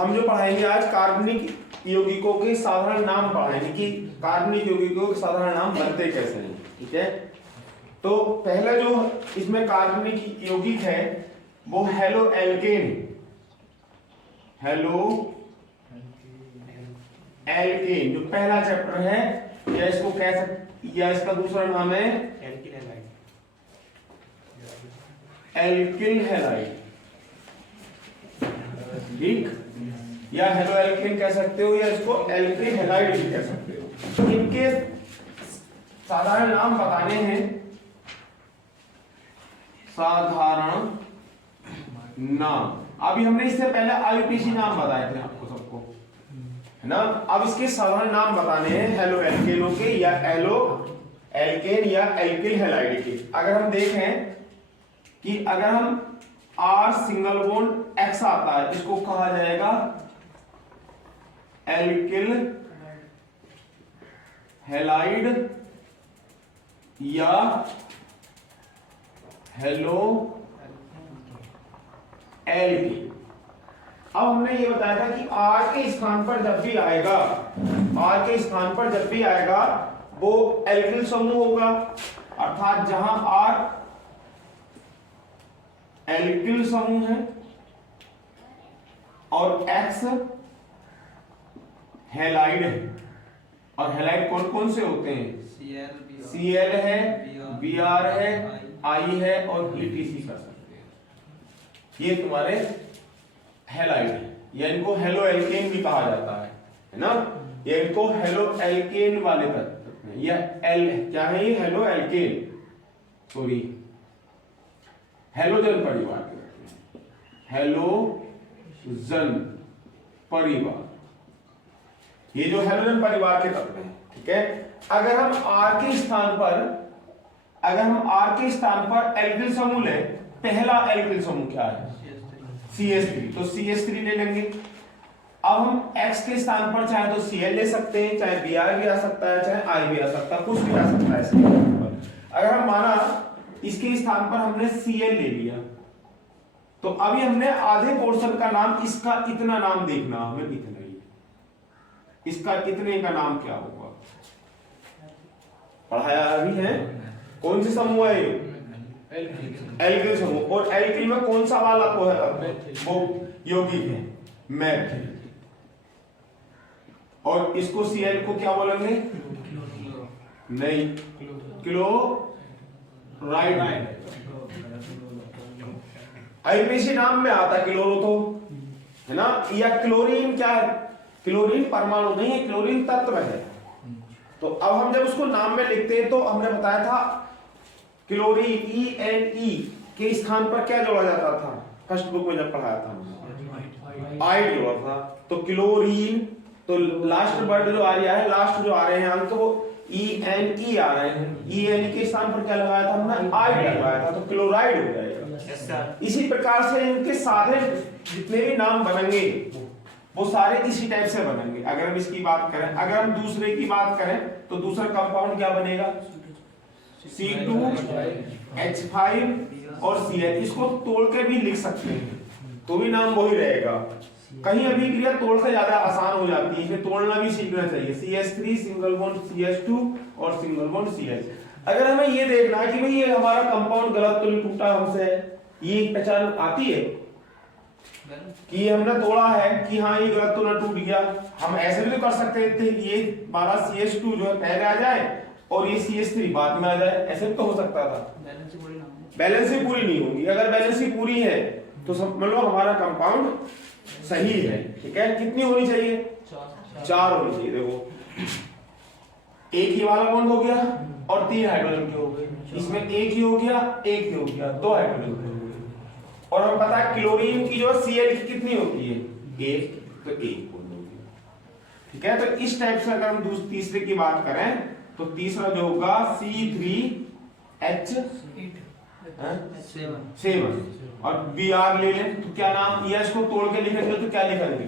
हम जो पढ़ाएंगे आज कार्बनिक यौगिकों के साधारण नाम पढ़ाएंगे कि कार्बनिक यौगिकों के साधारण नाम बनते कैसे हैं। ठीक है, तो पहला जो इसमें कार्बनिक यौगिक है वो हेलो एल्केन, हेलो एल्केन जो पहला चैप्टर है, या इसको कह सकते, या इसका दूसरा नाम है एल्किल हैलाइड। ठीक, या हेलो एल्केन कह सकते हो, या इसको एल्किल हैलाइड भी कह सकते हो। इनके साधारण नाम बताने हैं, साधारण नाम। अभी हमने इससे पहले आईयूपीएसी नाम बताए थे आपको सबको, है ना। अब इसके साधारण नाम बताने हैं हेलो एल्केनों के, या एलो एल्केन या एल्किल हैलाइड के। अगर हम देखें कि अगर हम R सिंगल बॉन्ड X आता है, इसको कहा जाएगा एल्किल हैलाइड या हेलो एल्किल। अब हमने ये बताया था कि R के स्थान पर जब भी आएगा, R के स्थान पर जब भी आएगा वो एल्किल समूह होगा, अर्थात जहां R एल्किल समूह है और X हैलाइड है। और हैलाइड कौन कौन से होते हैं? Cl है, Br है, I है और ETC कर सकते हैं। ये तुम्हारे हैलाइड है, या इनको हेलो एल्केन भी कहा जाता है ना। ये इनको हेलो एल्केन वाले तत्व हैं, या एल क्या है ये हेलो एल्केन, सॉरी हेलोजन परिवार के, हेलोजन परिवार, ये जो हेलोजन परिवार के तत्व हैं। ठीक है, अगर हम R के स्थान पर एल्किल समूह लें, पहला एल्किल समूह क्या है? CH3, तो CH3 ले लेंगे। अब हम X के स्थान पर चाहे तो Cl ले सकते हैं, चाहे Br भी आ सकता है, चाहे I भी आ सकता है, कुछ भी आ सकता है इसके ऊपर। अगर हम माना इसके स्थान पर हमने Cl ले लिया, तो अभी हमने आधे पोर्शन का नाम, इसका इतना नाम देखना, हमें इतना ही, इसका इतने का नाम क्या होगा, पढ़ाया अभी है। कौन से समूह है ये? एल्किल समूह। और एल्किल में कौन सा वाला को है? वो यौगिक है मैथिल। और इसको Cl को क्या बोलेंगे? नहीं, क्लोराइड। आईयूपीएसी नाम में आता है क्लोरो, तो है ना। या क्लोरीन क्या है? क्लोरीन परमाणु नहीं है, क्लोरीन तत्व है। तो अब हम जब उसको नाम में लिखते हैं, तो हमने बताया था क्लोरीन E के स्थान पर क्या जोड़ा जाता था? फर्स्ट बुक में जब पढ़ाया था, आइड जोड़ा था। तो क्लोरीन, तो लास्ट वर्ड जो आ रहा है, लास्ट जो आ रहे हैं अंक, वो ENE आ रहे हैं। ENE के स्थान पर क्या लगाया था हमने? आइड लगाया था, तो क्लोराइड हो जाएगा। इसी प्रकार से इनके सारे जितने भी नाम बनेंगे वो सारे इसी टाइप से बनेंगे। अगर हम इसकी बात करें, अगर हम दूसरे की बात करें, तो दूसरा कंपाउंड क्या बनेगा? C2H5 और Cl। इसको तोड़ के भी लिख सकते हैं, तो भी नाम वही रहेगा। कहीं अभिक्रिया तोड़ से ज्यादा आसान हो जाती है, इसमें तोड़ना भी सीखना चाहिए। CH3 सिंगल बॉन्ड CH2 और सिंगल बॉन्ड CH। अगर हमें ये देखना है कि भाई ये हमारा कंपाउंड गलत तो नहीं टूटा हमसे, ये पहचान आती है कि हमने तोड़ा है कि हाँ ये गलत तो ना टूट गया। हम ऐसे भी तो कर सकते थे कि ये हमारा CH2 जो है पहले आ जाए और ये CH3 बाद में आ जाए, ऐसे भी तो हो सकता था। बैलेंस ही पूरी नहीं होगी। अगर बैलेंस ही पूरी है तो समझ लो हमारा कंपाउंड सही है। ठीक है, कितनी होनी चाहिए? 4 होनी चाहिए। देखो, एक ही वाला बॉन्ड हो गया और 3 हाइड्रोजन के हो गए, इसमें एक ही हो गया, एक ही हो गया, 2 हाइड्रोजन के हो गए। और हमें पता है क्लोरीन की जो Cl की कितनी होती है? 1, तो 1 बॉन्ड होगी। ठीक है, तो इस टाइप से अगर हम तीसरे की बात करें, तो तीसरा जो होगा C3H7 और Br ले लें, तो क्या नाम? या इसको तोड़ के लिखेंगे तो क्या लिखेंगे?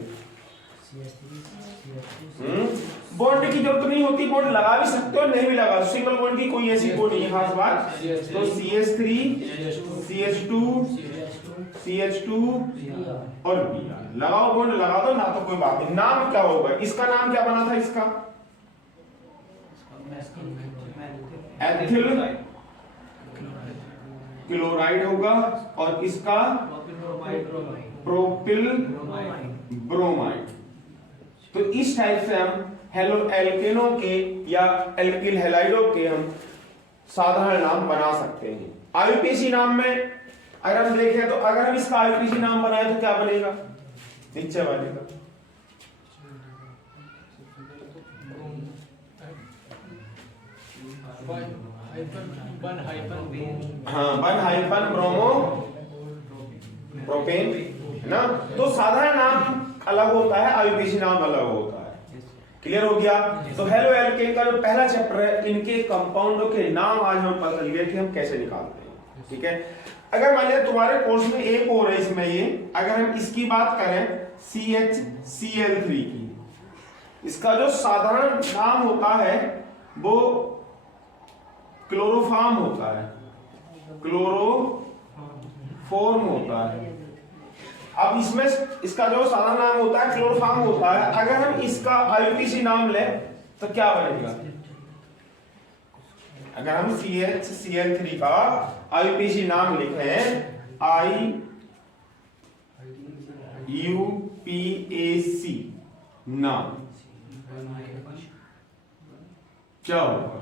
बॉन्ड की जरूरत नहीं होती, बॉन्ड लगा भी सकते हो, नहीं भी लगा, सिंगल बॉन्ड की कोई ऐसी कोई नहीं खास बात। तो CH3 CH2 CH2 और Br। लगाओ बॉन्ड, लगा दो ना तो कोई बात नहीं। नाम क्या होगा इसका? नाम क्या बना था इसका? एथिल क्लोराइड होगा और इसका प्रोपिल ब्रोमाइड। तो इस टाइप से हम हेलो एल्केनों के या एल्किल हैलाइडों के हम साधारण नाम बना सकते हैं। आईयूपीएसी नाम में अगर हम देखें तो अगर हम इसका आईयूपीएसी नाम बनाए तो क्या बनेगा? नीचे वाले का हाँ, 1 ब्रोमो प्रोपेन है ना। तो साधारण नाम अलग होता है, आईयूपीएसी नाम अलग होता है। क्लियर हो गया? तो हेलो एल्केन का जो पहला चैप्टर है, इनके कंपाउंडों के नाम आज हम पता चल गए कि हम कैसे निकालते हैं। ठीक है, अगर मान लिया तुम्हारे कोर्स में एक और है इसमें ये, अगर हम इसकी बात करें CHCl3 की, इसका जो साधारण नाम होता है वो क्लोरोफॉर्म होता है, क्लोरोफॉर्म होता है। अब इसमें इसका जो साधारण नाम होता है क्लोरोफॉर्म होता है। अगर हम इसका आईयूपीएसी नाम ले तो क्या बनेगा? अगर हम CHCl3 का आईयूपीएसी नाम लिखें IUPAC नाम, क्या होगा?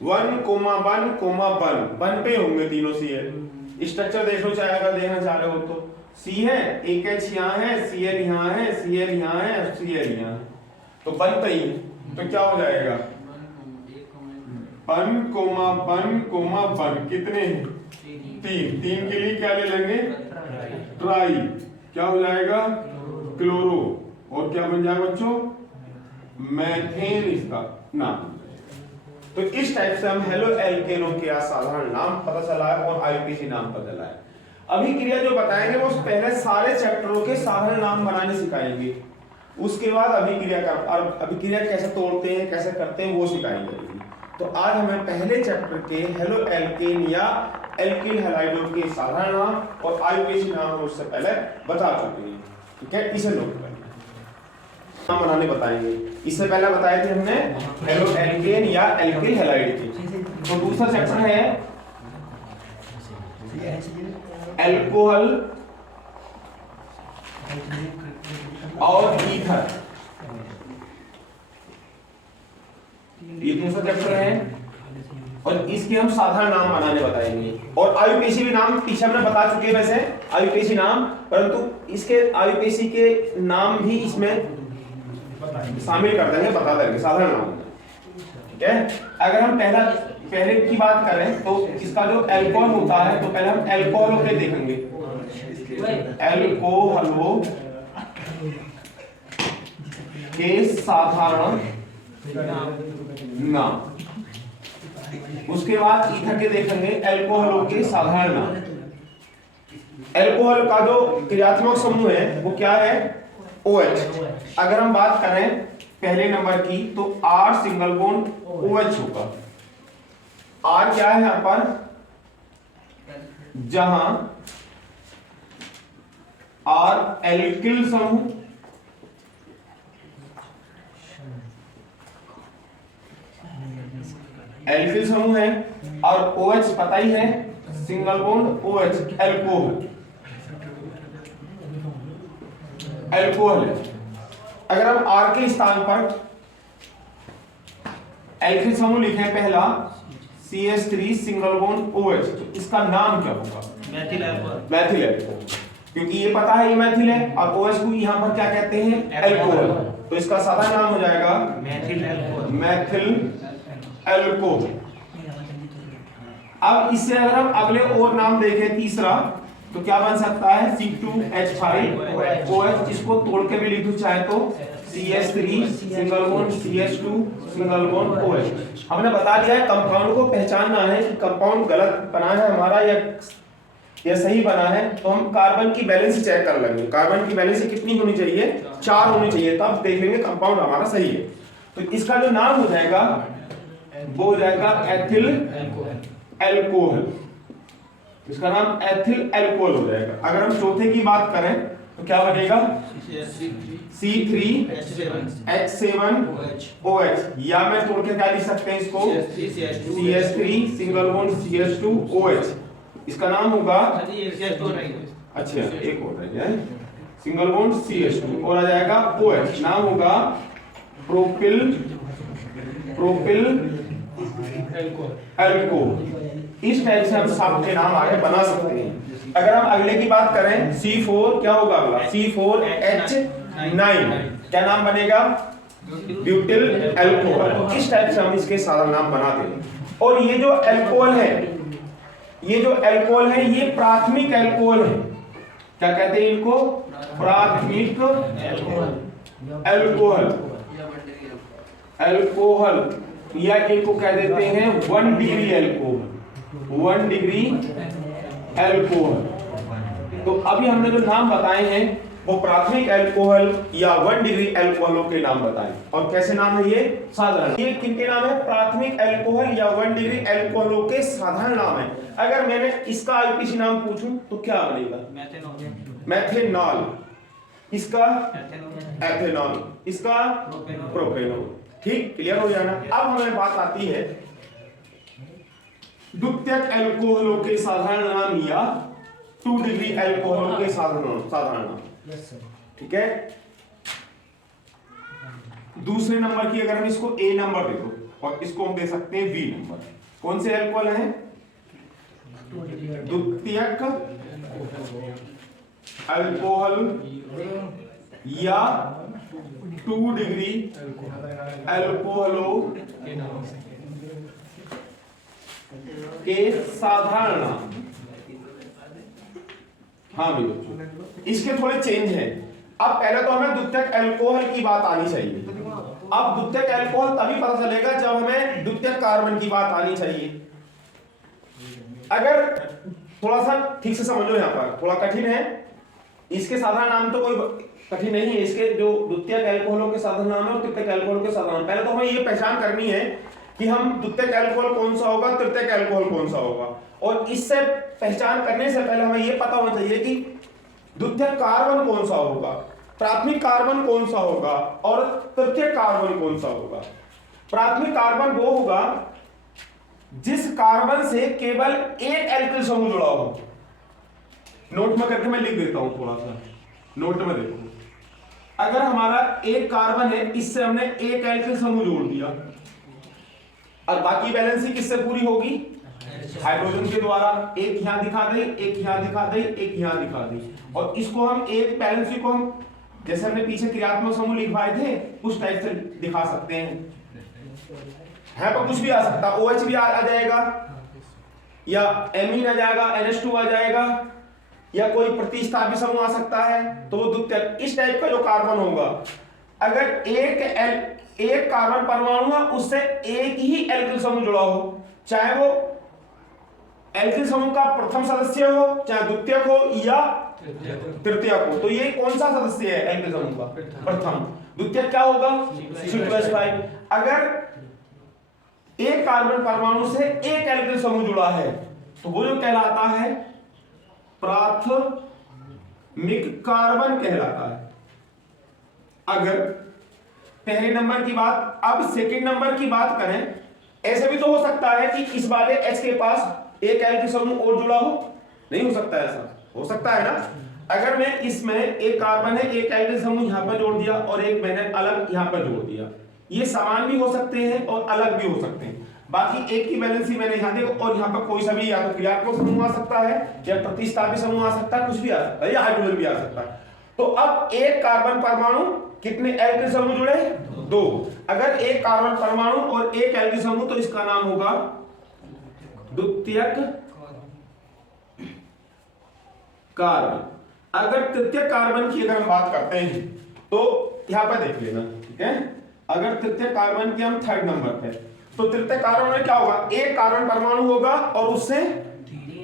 1,1,1 पे होंगे तीनों Cl। स्ट्रक्चर देख लो चाहे, अगर देखना चाह रहे हो तो C है, एक H यहाँ है, Cl यहाँ है, Cl यहाँ है, Cl यहाँ है, तो 1 पे ही। तो क्या हो जाएगा? 1,1,1 कितने हैं? 3 के लिए क्या ले लेंगे? ट्राई। क्या हो जाएगा? क्लोरो। और क्या बन जाएगा बच्चों? मैथेन इसका नाम। तो इस टाइप से हम हेलो एल्केनों के साधारण नाम पता चला है और आईयूपीएसी नाम पता चला है। अभिक्रिया जो बताएंगे वो पहले सारे चैप्टरों के साधारण नाम बनाने सिखाएंगे, उसके बाद अभिक्रिया कैसे तोड़ते हैं, कैसे करते हैं वो सिखाएंगे। तो आज हमें पहले चैप्टर के हेलो एल्केन या एल्किल हैलाइडों के साधारण नाम और आईयूपीएसी नाम हम उससे पहले बता चुके हैं। ठीक है, इसे नोट करें, नाम बनाने बताएंगे। इससे पहले बताए थे हमने हेलो एल्केन या एल्किल हैलाइड की। तो दूसरा सेक्शन है अल्कोहल और ईथर। ये दूसरा चैप्टर है और इसके हम साधारण नाम बनाने बताएंगे। और आईयूपीएसी भी नाम पीछे हमने बता चुके हैं वैसे आईयूपीएसी नाम, परंतु इसके आईयूपीएसी के नाम भी इसमें शामिल कर देंगे, बता देंगे साधारण नाम। ठीक है, अगर हम पहले की बात करें तो इसका जो अल्कोहल होता है तो पहले हम अल्कोहलों के देखेंगे। अल्कोहलों के साधारण नाम, उसके बाद ईथर के देखेंगे अल्कोहलों के साधारण नाम। अल्कोहल का जो क्रियात्मक समूह है वो क्या है? OH। अगर हम बात करें पहले नंबर की तो R सिंगल बॉन्ड OH होगा। R क्या है यहां पर? जहां R एल्किल समूह, एल्किल समूह है, और OH पता ही है single bond OH alcohol, alcohol है। अगर हम R के स्थान पर एल्किल समूह लिखें पहला CH3 सिंगल बॉन्ड OH, तो इसका नाम क्या होगा? मैथिल अल्कोहल। मैथिल अल्कोहल, क्योंकि ये पता है ये मैथिल है और OH को यहाँ पर क्या कहते हैं? एल्कोहल। तो इसका सादा नाम हो जाएगा मैथिल अल्कोहल। मैथिल अल्कोहल। अब इससे अगर हम अगले और नाम देखें तीसरा तो क्या बन सकता है? C2H5OH, जिसको तोड़ के भी लिख दो चाहे तो CH3 single bond CH2 single bond OH। हमने बता दिया है कंपाउंड को पहचानना है कि कंपाउंड गलत बना है हमारा या सही बना है, तो हम कार्बन की बैलेंस चेक कर लेंगे। कार्बन की बैलेंस कितनी होनी चाहिए? 4 होनी चाहिए, तब देख लेंगे कंपाउंड हमारा सही है। तो इसका जो नाम हो जाएगा वो हो जाएगा एथिल एल्कोहल, इसका नाम एथिल एल्कोहल हो जाएगा। अगर हम चौथे की बात करें तो क्या बनेगा C3H7OH, या मैं तोड़ के क्या लिख सकते हैं इसको CH3 सिंगल बॉन्ड CH2OH, इसका नाम होगा अच्छा एक और रह गया है सिंगल बॉन्ड CH2 और आ जाएगा OH, नाम होगा प्रोपिल एल्कोहल। इस टाइप से हम सब के नाम आगे बना सकते हैं। अगर हम अगले की बात करें C4 क्या होगा अगला C4H9, क्या नाम बनेगा ब्यूटिल एल्कोहल। इस टाइप से हम इसके सारा नाम बनाते हैं। और ये जो एल्कोहल है ये प्राथमिक एल्कोहल है। क्या कहते हैं इनको प्राथमिक एल्कोहल या इनको कह देते हैं 1 डिग्री एल्कोहल। तो अभी हमने जो नाम बताए हैं वो प्राथमिक एल्कोहल या 1 डिग्री एल्कोहलों के नाम बताए। और कैसे नाम है ये साधारण, ये किनके नाम है प्राथमिक एल्कोहल या 1 डिग्री एल्कोहलों के साधारण नाम है। अगर मैंने इसका आईपीसी नाम पूछूं तो क्या बनेगा मेथेनॉल, इसका एथेनॉल, इसका प्रोपेनॉल। ठीक क्लियर हो जाना। अब हमें बात आती है द्वितीयक एल्कोहलों के साधारण नाम या 2 डिग्री एल्कोहलों के साधारण नाम। ठीक है, दूसरे नंबर की अगर हम इसको A नंबर दे दो और इसको हम दे सकते हैं B नंबर। कौन से एल्कोहल हैं द्वितीयक एल्कोहल या 2 डिग्री एल्कोहलों के साधारण नाम। हाँ भी बच्चों इसके थोड़े चेंज हैं। अब पहले तो हमें द्वितीयक एल्कोहल की बात आनी चाहिए। अब द्वितीयक एल्कोहल तभी पता चलेगा जब हमें द्वितीयक कार्बन की बात आनी चाहिए। अगर थोड़ा सा ठीक से समझो, यहाँ पर थोड़ा कठिन है। इसके साधारण नाम तो कोई कठिन नहीं है, इसके जो द्वितीयक एल्कोहलों के साधारण नाम है और तृतीयक एल्कोहल के साधारण। पहले तो हमें ये पहचान करनी है कि हम द्वितीयक एल्कोहल कौन सा होगा, तृतीयक एल्कोहल कौन सा होगा। और इससे पहचान करने से पहले हमें यह पता होना चाहिए कि द्वितीयक कार्बन कौन सा होगा, प्राथमिक कार्बन कौन सा होगा और तृतीयक कार्बन कौन सा होगा। प्राथमिक कार्बन वो होगा जिस कार्बन से केवल एक एल्किल समूह जुड़ा हो। नोट में करके मैं लिख देता हूं, थोड़ा सा नोट में देखो। अगर हमारा एक कार्बन है, इससे हमने एक एल्किल समूह जोड़ दिया और बाकी बैलेंसिंग किससे पूरी होगी हाइड्रोजन के द्वारा। एक यहां दिखा दे, एक यहां दिखा दे, एक यहां दिखा दे। और इसको हम एक बैलेंसिंग को हम जैसे हमने पीछे क्रियात्मक समूह लिखवाए थे उस टाइप से दिखा सकते हैं। है तो कुछ भी आ सकता है, OH भी आ जाएगा या एमीन आ जाएगा, NH2 आ जाएगा या कोई प्रतिस्थापी समूह आ सकता है। तो वो द्वितीयक इस टाइप का जो कार्बन होगा, अगर एक कार्बन परमाणु है उससे एक ही एल्किल समूह जुड़ा हो, चाहे वो एल्किल समूह का प्रथम सदस्य हो, चाहे द्वितीयक हो या तृतीयक हो, तो ये कौन सा सदस्य है एल्किल समूह का प्रथम। द्वितीयक क्या होगा C2H5। अगर एक कार्बन परमाणु से एक एल्किल समूह जुड़ा है तो वो जो कहलाता है प्राथमिक कार्बन कहलाता है। अगर पहले नंबर की बात, अब सेकंड नंबर की बात करें, ऐसे भी तो हो सकता है कि इस वाले H के पास एक एल्किल समूह और जुड़ा हो, नहीं हो सकता ऐसा, हो सकता है ना। अगर मैं इसमें एक कार्बन है, एक एल्किल समूह यहां पर जोड़ दिया और एक मैंने अलग यहां पर जोड़ दिया, ये समान भी हो सकते हैं और अलग भी हो सकते हैं। बाकी एक की बैलेंसी मैंने यहां देखो और यहां पर कोई सा भी या तो क्रियात्मक समूह आ सकता है या प्रतिस्थापी समूह आ सकता है, कुछ भी आ सकता है या हाइड्रोजन भी आ सकता है। तो अब एक कार्बन परमाणु कितने एल्किल समूह जुड़े? 2। अगर एक कार्बन परमाणु और एक एल्किल समूह तो इसका नाम होगा द्वितीयक कार्बन। अगर तृतीयक कार्बन की अगर हम बात करते हैं तो यहां पर देख लेना, ठीक है। अगर तृतीय कार्बन के हम 3rd नंबर पे, तो तृतीय कार्बन में क्या होगा, एक कार्बन परमाणु होगा और उससे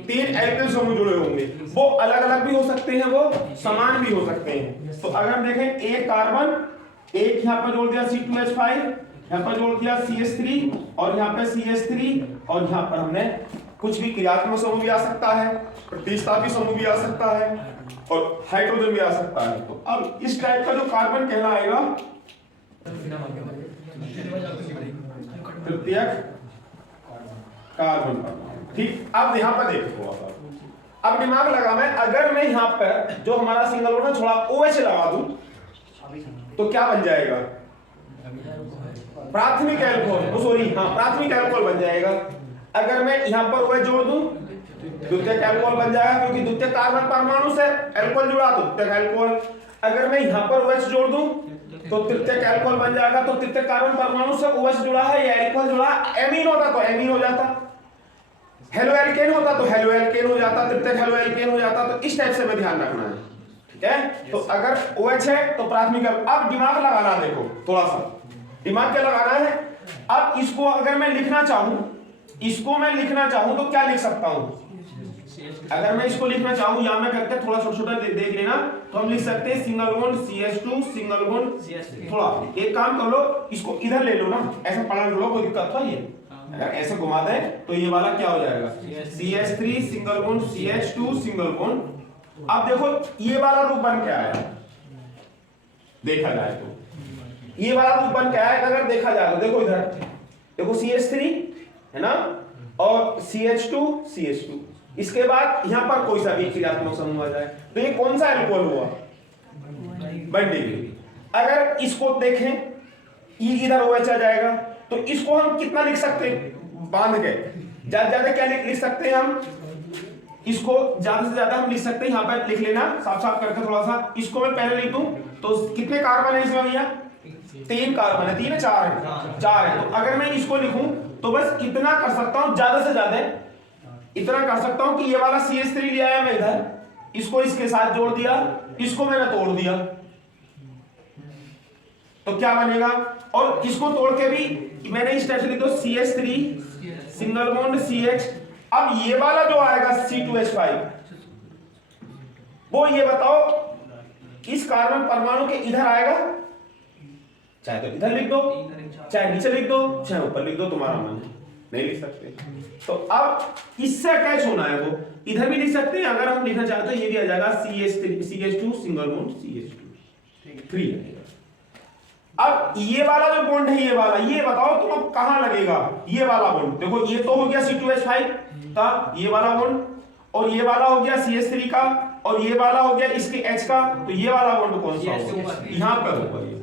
3 एल्किल समूह जुड़े होंगे। वो अलग अलग भी हो सकते हैं, वो समान भी हो सकते हैं। तो अगर हम देखें एक कार्बन, एक यहां पर जोड़ दिया C2H5, यहां पर जोड़ दिया CH3 और यहां पे CH3 और यहां पर हमने कुछ भी क्रियात्मक समूह भी आ सकता है, प्रतिस्थापी समूह भी आ सकता है और हाइड्रोजन भी आ सकता है। तो अब इस टाइप का जो कार्बन कहलाएगा तृतीयक कार्बन परमाणु। ठीक, अब यहां पर देखो थोड़ा सा, अब दिमाग लगा मैं, अगर मैं यहां पर जो हमारा सिंगल बॉन्ड है थोड़ा OH लगा दूं तो क्या बन जाएगा? प्राथमिक अल्कोहल, सॉरी हाँ प्राथमिक अल्कोहल बन जाएगा। अगर मैं यहां पर OH जोड़ दूं द्वितीयक अल्कोहल बन जाएगा, क्योंकि द्वितीयक कार्बन परमाणु से अल्कोहल जुड़ा तो द्वितीयक अल्कोहल। अगर मैं यहां पर OH जोड़ दूं तो तृतीयक अल्कोहल बन जाएगा। तो तृतीयक कार्बन परमाणु से OH जुड़ा है या अल्कोहल जुड़ा, एमीन होता तो एमीन हो जाता, हेलो एल्केन होता तो हेलो एल्केन हो जाता, तृतीयक हेलो एल्केन हो जाता। तो इस टाइप से मैं ध्यान रखना है, ठीक है। तो अगर OH है तो प्राथमिक। अब दिमाग लगाना, देखो थोड़ा सा दिमाग क्या लगाना है। अब इसको अगर मैं लिखना चाहूं, इसको मैं लिखना चाहूं तो क्या लिख सकता हूं? अगर मैं इसको लिखना चाहूं यहां में करके थोड़ा छोटा छोटा देख लेना, तो हम लिख सकते हैं single bond CH2 single bond. थोड़ा एक काम कर लो, इसको इधर ले लो ना, ऐसा पढ़ा लो, कोई दिक्कत तो ये अगर ऐसे घुमा दे तो ये वाला क्या हो जाएगा? CH3 single bond CH2 single bond. अब देखो ये वाला रूप बन के आया, देखा जाए तो ये वाला रूप बन के आया। अगर देखा जाए तो देखो इधर देखो CH3 है ना और CH2 इसके बाद यहां पर कोई सा भी क्रियात्मक समूह आ जाए तो ये कौन सा अल्कोहल हुआ? बंडी। अगर इसको देखें ये इधर OH आ जाएगा, तो इसको हम कितना लिख सकते हैं? बांध के ज्यादा क्या लिख सकते हैं हम? इसको ज्यादा से ज्यादा हम लिख सकते हैं, यहां पर लिख लेना साफ साफ करके थोड़ा सा। इसको मैं पहले लिख दूं तो कितने कार्बन है इसमें भैया? 3 कार्बन है, 3 है 4 है? 4 है। तो अगर मैं इसको लिखूं तो बस इतना कर सकता हूं, ज्यादा से ज्यादा इतना कर सकता हूं कि ये वाला CH3 लिया है मैं इधर, इसको इसके साथ जोड़ दिया, इसको मैंने तोड़ दिया, तो क्या बनेगा? और इसको तोड़ के भी मैंने इस टाइप से लिख दो CH3 सिंगल बॉन्ड CH। अब ये वाला जो आएगा C2H5, वो ये बताओ इस कार्बन परमाणु के इधर आएगा, चाहे तो इधर लिख दो, चाहे नीचे लिख दो, चाहे ऊपर लिख दो, तुम्हारा मन है, नहीं लिख सकते। तो अब इससे अटैच होना है वो इधर भी लिख सकते हैं। अगर हम लिखना चाहते हैं ये भी आ जाएगा CH2 सिंगल बॉन्ड CH2 3। अब ये वाला जो बॉन्ड है ये वाला, ये बताओ तुम अब कहां लगेगा? ये वाला बॉन्ड देखो, ये तो हो गया C2H5 का ये वाला बॉन्ड, और ये वाला हो गया CH3 का, और ये वाला हो गया इसके H का। तो ये वाला बॉन्ड कौन सा होगा? यहां पर होगा ये।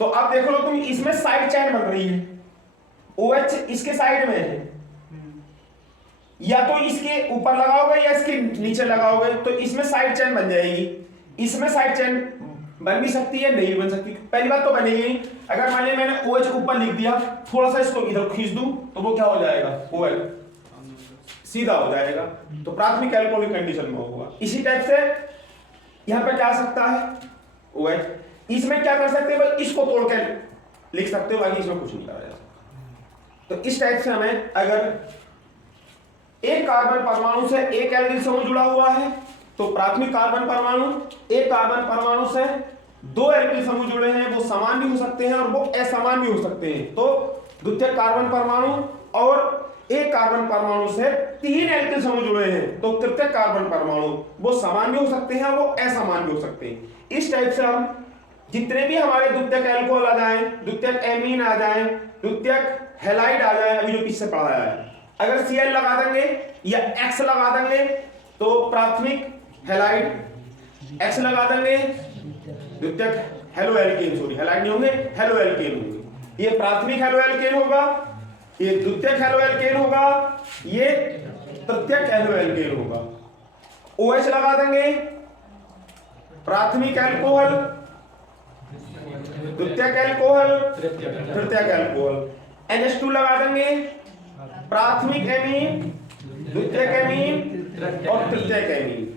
तो अब देखो लो तुम, इसमें साइड चेन बन रही है, OH इसके साइड में है, या तो इसके ऊपर लगाओगे या इसके नीचे लगाओगे, तो इसमें साइड चेन बन जाएगी। इसमें साइड चेन बन भी सकती है, नहीं बन सकती। पहली बात तो बनेगी नहीं। अगर मान लिया मैंने OH ऊपर लिख दिया, थोड़ा सा इसको इधर खींच दूं तो वो क्या हो जाएगा? OH सीधा हो जाएगा। तो प्राथमिक अल्कोहलिक कंडीशन में होगा। इसी टाइप से यहां पे क्या आ सकता है? OH। इसमें क्या कर सकते हो? इसको तोड़ के लिख सकते हो, बाकी इसमें कुछ नहीं करा जा सकता। तो इस टाइप से हमें अगर एक कार्बन परमाणु से एक एल्डिल समूह जुड़ा हुआ है तो प्राथमिक कार्बन परमाणु, एक कार्बन परमाणु से 2 एल्डिल समूह जुड़े हैं, वो समान भी हो सकते हैं और वो असमान भी हो सकते हैं। तो द्वितीयक कार्बन परमाणु और एक कार्बन परमाणु से 3 एल्डिल समूह जुड़े हैं तो तृतीयक कार्बन परमाणु, वो समान भी हो सकते हैं, वो असमान भी हो सकते हैं। इस टाइप से हम जितने भी हमारे द्वितीयक अल्कोहल आ जाए, द्वितीयक एमीन आ जाए, द्वितीयक हैलाइड आ जाए, अभी जो पीछे पढ़ाया है, अगर Cl लगा देंगे या X लगा देंगे तो प्राथमिक हैलाइड, X लगा देंगे द्वितीयक हेलो एल्केन, सॉरी हैलाइड नहीं होंगे, हेलो एल्केन होंगे। ये प्राथमिक हेलो एल्केन होगा, ये द्वितीयक हेलो एल्केन होगा, ये तृतीयक हेलो एल्केन होगा। OH लगा देंगे प्राथमिक अल्कोहल, द्वितीयक अल्कोहल, तृतीयक अल्कोहल। NH2 लगा देंगे प्राथमिक एमीन, द्वितीयक एमीन और तृतीयक एमीन।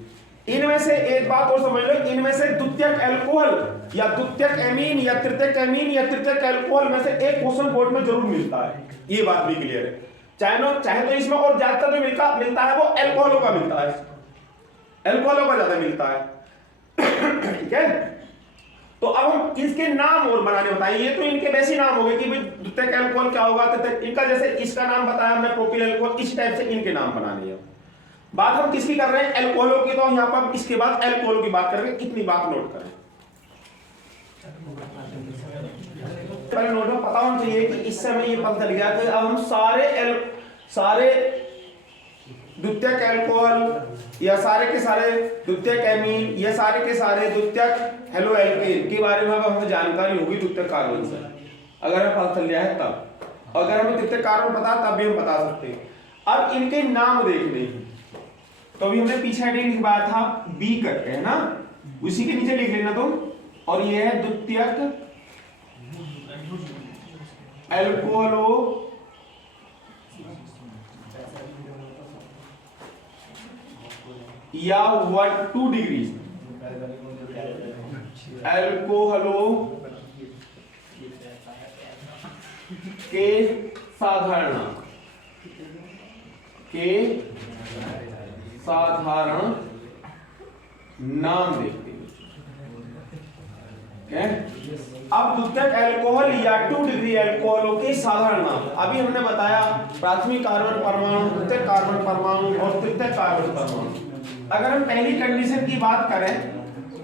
इनमें से एक बात और समझ लो, इनमें से द्वितीयक अल्कोहल या द्वितीयक एमीन या तृतीयक एमीन या तृतीयक अल्कोहल में से एक क्वेश्चन बोर्ड में जरूर मिलता है, ये बात भी क्लियर है। चाहे तो इसमें और ज्यादातर जो मिलता है वो अल्कोहलों का मिलता है, अल्कोहलों का ज्यादा मिलता है। ठीक है, तो अब हम इसके नाम और बनाने बताएं। ये तो इनके वैसे नाम हो गए कि भाई द्वितीयक अल्कोहल क्या होगा, तो इनका जैसे इसका नाम बताया हमने प्रोपिल अल्कोहल, इस टाइप से इनके नाम बनाने हैं। बात हम किसकी कर रहे हैं, अल्कोहलों की, तो यहाँ पर इसके बाद अल्कोहल की बात करेंगे। इतनी बात नोट करें, पहले नोट में पता होना चाहिए कि इस समय ये पता चल गया कि अब हम सारे द्वितीयक अल्कोहल या सारे के सारे द्वितीयक एमीन या सारे के सारे द्वितीयक हेलो एल्केन के बारे में अब हमें जानकारी होगी द्वितीयक कार्बन से, अगर हमें पता चल गया है तब। अगर हमें द्वितीयक कार्बन पता तब भी हम बता सकते हैं। अब इनके नाम देखने हैं, तो अभी हमने पीछे हेडिंग लिखवाया था बी करके, है ना, उसी के नीचे लिख लेना तुम। और ये है द्वितीयक अल्कोहलो या 1-2 डिग्री अल्कोहलो के साधारण नाम देखते हैं। अब द्वितीयक अल्कोहल या 2 डिग्री अल्कोहलों के साधारण नाम। अभी हमने बताया प्राथमिक कार्बन परमाणु, द्वितीयक कार्बन परमाणु और तृतीयक कार्बन परमाणु। अगर हम पहली कंडीशन की बात करें,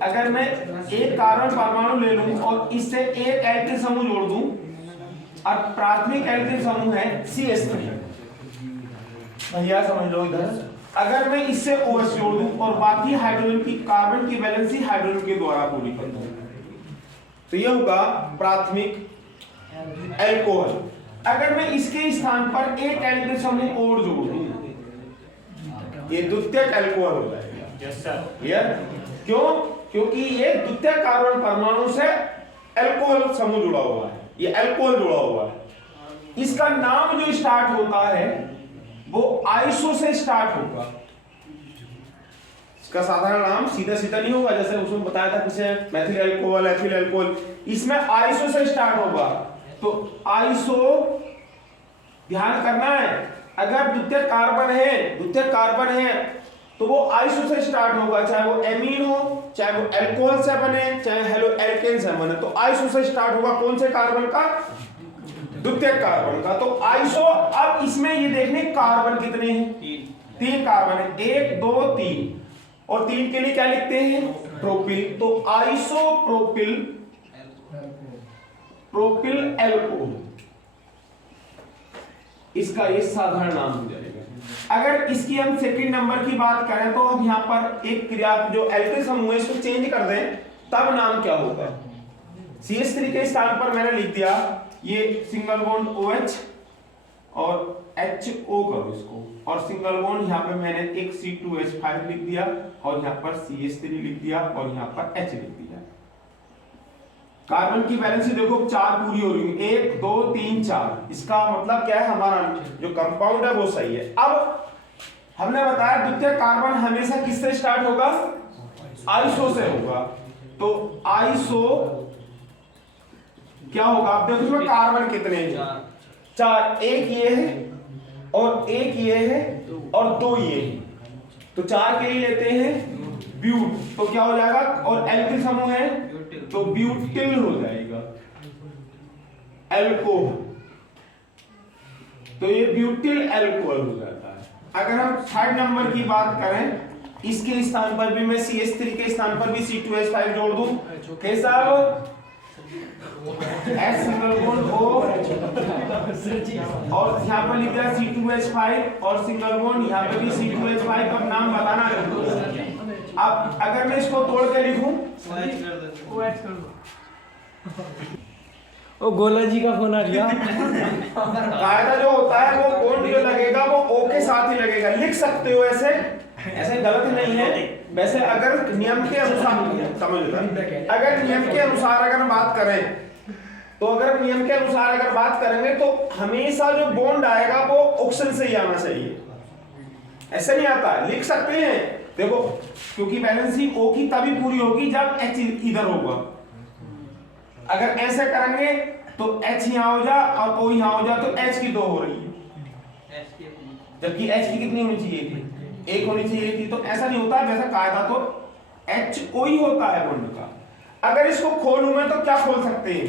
अगर मैं एक कार्बन परमाणु ले लूं और इससे एक एल्किल समूह जोड़ दूं, और प्राथमिक एल्किल समूह है CH3, भैया समझ लो इधर। अगर मैं इससे OH जोड़ दूं और बाकी हाइड्रोजन की कार्बन की वैलेंसी हाइड्रोजन के द्वारा पूरी कर दूं, तो यह होगा प्राथमिक अल्कोहल। अगर मैं इसके स्थान पर एक एल्किल समूह और जोड़ दूं, ये द्वितीयक अल्कोहल हो जाएगा। Yes sir, clear? क्यों? क्योंकि ये द्वितीयक कार्बन परमाणु से अल्कोहल समूह जुड़ा हुआ है, ये अल्कोहल जुड़ा हुआ है। इसका नाम जो स्टार्ट होता है वो आइसो से स्टार्ट होगा। इसका साधारण नाम सीधा सीधा नहीं होगा, जैसे उसमें बताया था किसे मेथिल अल्कोहल, एथिल अल्कोहल, इसमें आइसो से स्टार्ट होगा। तो आइसो ध्यान करना है, अगर द्वितीयक कार्बन है तो वो आइसो से स्टार्ट होगा, चाहे वो एमीन हो, चाहे वो अल्कोहल से बने, चाहे हेलो एल्केन से बने, तो आइसो से स्टार्ट होगा। कौन से कार्बन का? द्वितीयक कार्बन का। तो आइसो, अब इसमें ये देखने कार्बन कितने हैं, 3 कार्बन है, 1 2 3, और 3 के लिए क्या लिखते हैं, प्रोपिल। तो आइसो प्रोपिल अल्कोहल, इसका ये साधारण नाम हो जाएगा। अगर इसकी हम सेकंड नंबर की बात करें, तो हम यहाँ पर एक क्रिया जो एल्किल समूह है इसको चेंज कर दें, तब नाम क्या होगा। CH3 के स्थान पर मैंने लिख दिया ये सिंगल बॉन्ड OH और HO करो इसको, और सिंगल बॉन्ड यहाँ पे मैंने एक C2H5 लिख दिया, और यहाँ पर CH3 लिख दिया, और यहाँ पर H लिख दिया। कार्बन की वैलेंसी देखो 4 पूरी हो रही है, 1 2 3 4। इसका मतलब क्या है, हमारा जो कंपाउंड है वो सही है। अब हमने बताया द्वितीयक कार्बन हमेशा किससे स्टार्ट होगा, आइसो से होगा। तो आइसो क्या होगा, आप देखो इसमें कार्बन कितने हैं, 4, एक ये है और एक ये है और 2 ये है, तो 4 के लिए लेते हैं ब्यूट, तो क्या हो जाएगा, और एल्किल समूह है तो ब्यूटिल हो जाएगा, अल्कोहल, तो ये ब्यूटिल अल्कोहल हो जाता है। अगर हम थर्ड नंबर की बात करें, इसके स्थान पर भी मैं CH3 के स्थान पर भी C2H5 जोड़ दूं, कैसा S सिंगल बॉन्ड O, और यहाँ पर लिख दिया C2H5 और सिंगल बॉन्ड यहाँ पे भी C2H5 का नाम बताना है। अब अगर मैं इसको तोड़ के लिखूं, ओ गोला जी का फोन आ गया। कायदा जो होता है वो बॉन्ड जो लगेगा वो O के साथ ही लगेगा, लिख सकते हो ऐसे, ऐसे गलत नहीं है। वैसे अगर नियम के अनुसार समझ लो, अगर नियम के अनुसार अगर बात करें, तो अगर नियम के अनुसार अगर बात करेंगे तो हमेशा जो बॉन्ड आएगा वो ऑक्सीजन से ही आना चाहिए, ऐसे नहीं आता। लिख सकते हैं देखो, क्योंकि वैलेंसी O की तभी पूरी होगी जब H इधर होगा। अगर ऐसे करेंगे तो H यहाँ हो जा और O यहाँ हो जा, तो H की 2 हो रही है, जबकि H की कितनी होनी चाहिए थी, 1 होनी चाहिए थी। तो ऐसा नहीं होता है, वैसा कायदा तो HO ही होता है बॉन्ड का। अगर इसको खोलूं मैं तो क्या खोल सकते हैं,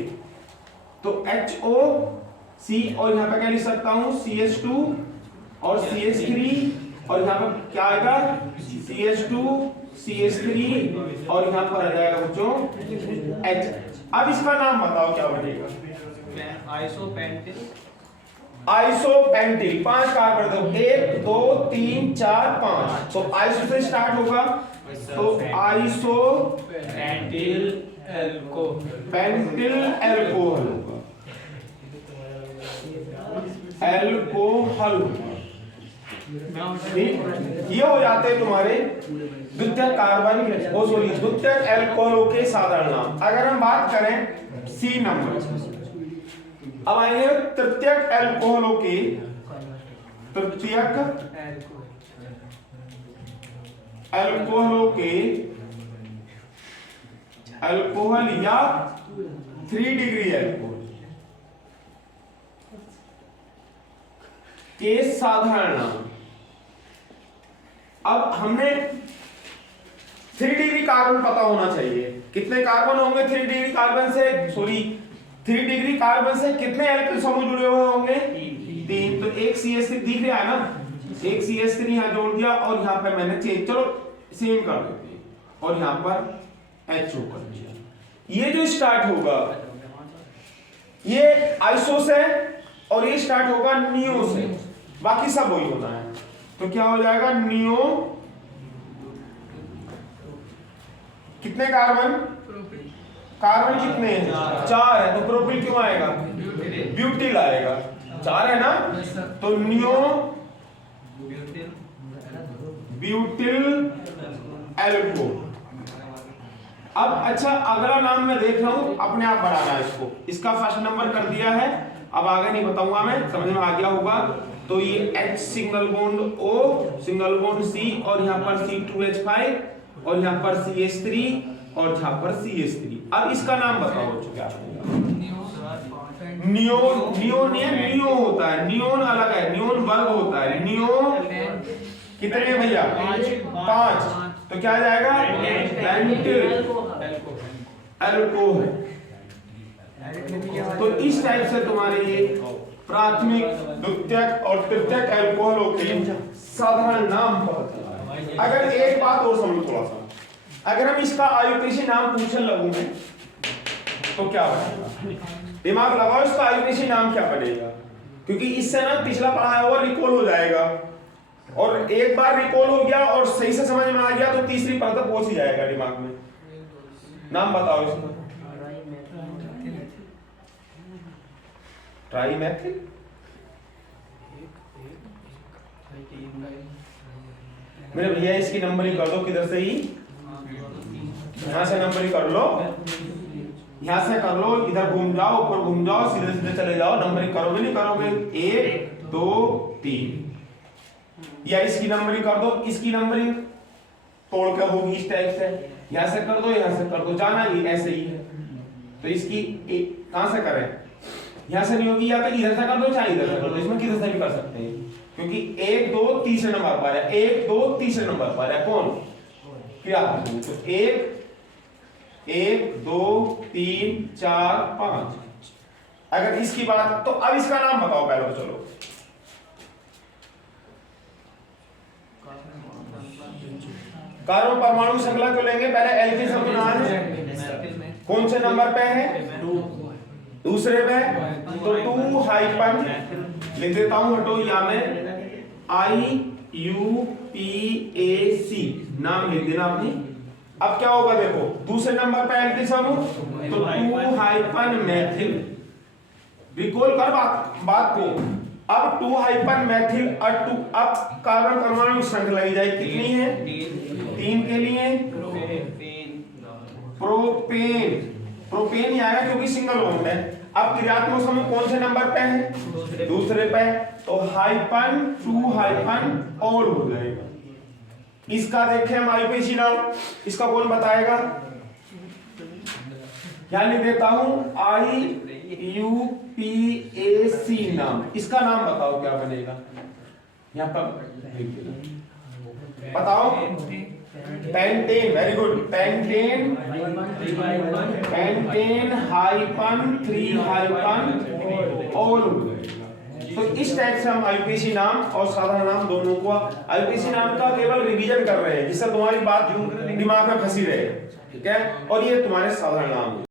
तो HOC और यहां पे क्या लिख सकता हूं CH2 और CH3 और यहां पर क्या आएगा CH2 CH3 और यहां पर आ जाएगा बच्चों H। अब इसका नाम बताओ क्या बनेगा, आइसोपेंटिल। 5 कार्बन दो, 1 2 3 4 5, तो आइसो से स्टार्ट होगा तो आइसो पेंटिल पेंटिल एल्कोहल होगा, एल्कोहल होगा। ठीक, ये हो जाते हैं तुम्हारे द्वितीयक कार्बनिक ओ सॉरी द्वितीयक एल्कोहलों के साधारण नाम। अगर हम बात करें सी नंबर, अब आएंगे तृतीयक एल्कोहलों के, तृतीयक एल्कोहलों के अल्कोहल या 3 डिग्री एल्कोहल के साधारण नाम। अब हमने 3 डिग्री कार्बन पता होना चाहिए, कितने कार्बन होंगे 3 डिग्री कार्बन से, सॉरी 3 डिग्री कार्बन से कितने एल्किल समूह जुड़े हुए होंगे 3, तो एक CH3 दिख रहा है ना, एक CH3 यहां जोड़ दिया और यहां पे मैंने चेंज, चलो सेम कर देते हैं और यहां पर HO कर दिया। ये जो स्टार्ट होगा ये आइसो से और ये स्टार्ट होगा नियो से, बाकी सब वही होना है, तो क्या हो जाएगा नियो, कितने कार्बन, कार्बन कितने हैं 4 है, तो प्रोपिल क्यों आएगा, ब्यूटिल आएगा, 4 है ना, तो नियो ब्यूटिल एल्को। अब अच्छा अगला नाम मैं देख रहा हूं, अपने आप बढ़ाना है इसको, इसका फर्स्ट नंबर कर दिया है, अब आगे नहीं बताऊंगा मैं, समझ में आ गया होगा। तो ये H single bond O single bond C और यहाँ पर C2H5 और यहाँ पर CH3 और यहाँ पर CH3। अब इसका नाम बताओ क्या, नियोन, नियोन नहीं है, नियो होता है, नियोन अलग है, नियोन वर्ग होता है, नियो कितने भैया 5, तो क्या आ जाएगा पेंटिल एल्कोहल। तो इस टाइप से तुम्हारे ये प्राथमिक द्वितीयक और तृतीयक एल्कोहलों के साधारण नाम पता चला। अगर एक बात और समझो थोड़ा सा, अगर हम इसका आयुपेशी नाम पूछने लगूंगे तो क्या बनेगा, दिमाग लगाओ इसका आयुपेशी नाम क्या बनेगा, क्योंकि इससे ना पिछला पढ़ाया हुआ रिकॉल हो जाएगा, और एक बार रिकॉल हो गया और सही से समझ में आ गया तो तीसरी परत तक पहुंच ही जाएगा दिमाग में। नाम बताओ इसका, ट्राइमेथिल, मेरे भैया इसकी नंबरिंग कर दो, किधर से ही, यहां से नंबरिंग कर लो, यहां से कर लो, इधर घूम जाओ, ऊपर घूम जाओ, सीधे सीधे चले जाओ, नंबरिंग करोगे नहीं करोगे, 1 2 3, या इसकी नंबरिंग कर दो, इसकी नंबरिंग तोड़ कर होगी इस टाइप से, यहां से कर दो यहां से कर दो, जाना ही ऐसे ही है। तो इसकी कहां से करें, यहां से नहीं होगी, या तो इधर से कर दो चाहे इधर से कर दो, इसमें किधर से भी कर सकते हैं, क्योंकि 1 2 तीसरे नंबर पर है, 1 2 तीसरे नंबर पर है, कौन क्या, तो 1 2 3 4 5। अगर इसकी बात, तो अब इसका नाम बताओ पहले तो, चलो कार्बन परमाणु श्रृंखला क्यों लेंगे, पहले एल्किल समूह नाम है, कौन से नंबर पे है, दूसरे पे, तो 2 हाइपन लिख देता हूं, हटो यहां में IUPAC नाम लिख देना आपने। अब क्या होगा देखो, दूसरे नंबर पे एल्किल समूह, तो 2 हाइपन मैथिल, रिकॉल कर बात को, अब 2 हाइपन मैथिल और 2, अब कार्बन परमाणु श्रृंखला लगी जाए, कितनी है 3 के लिए प्रोपेन, प्रोपेन ही आएगा क्योंकि सिंगल बॉन्ड है। अब क्रियात्मक समूह कौन से नंबर पे है, दूसरे पे, तो हाइपन 2 हाइपन ऑल हो जाएगा। इसका देखें हम आयुपेशी नाम, इसका कौन बताएगा, क्या लिख देता हूं IUPAC नाम, इसका नाम बताओ क्या बनेगा, यहां पर बताओ pentane, very good, pentane hyphen 3 hyphen all. तो इस टाइप से हम आईपीसी नाम और साधारण नाम दोनों को, आईपीसी नाम का केवल रिवीजन कर रहे हैं जिससे तुम्हारी बात दिमाग में फंसी रहे, ठीक है, और ये तुम्हारे साधारण नाम।